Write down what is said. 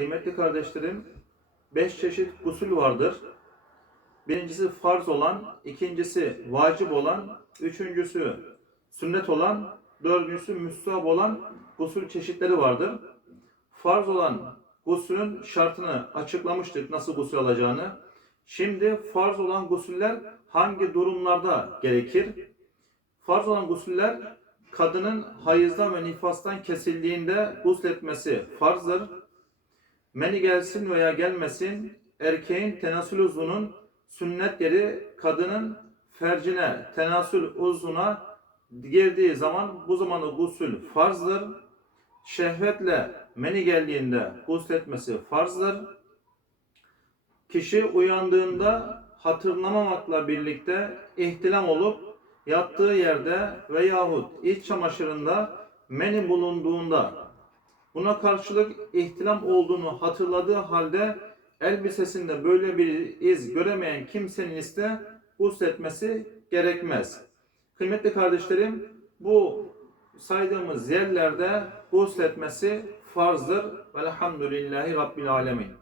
Kıymetli kardeşlerim, beş çeşit gusül vardır. Birincisi farz olan, ikincisi vacip olan, üçüncüsü sünnet olan, dördüncüsü müstahap olan gusül çeşitleri vardır. Farz olan gusülün şartını açıklamıştık nasıl gusül alacağını. Şimdi farz olan gusüller hangi durumlarda gerekir? Farz olan gusüller kadının hayızdan ve nifastan kesildiğinde gusletmesi farzdır. Meni gelsin veya gelmesin erkeğin tenasül uzvunun sünnet yeri kadının fercine tenasül uzvuna girdiği zaman bu zamanı gusül farzdır. Şehvetle meni geldiğinde gusletmesi farzdır. Kişi uyandığında hatırlamamakla birlikte ihtilam olup yattığı yerde veyahut iç çamaşırında meni bulunduğunda buna karşılık ihtilam olduğunu hatırladığı halde elbisesinde böyle bir iz göremeyen kimsenin ise gusletmesi gerekmez. Kıymetli kardeşlerim bu saydığımız yerlerde gusletmesi farzdır. Velhamdülillahi Rabbil Alemin.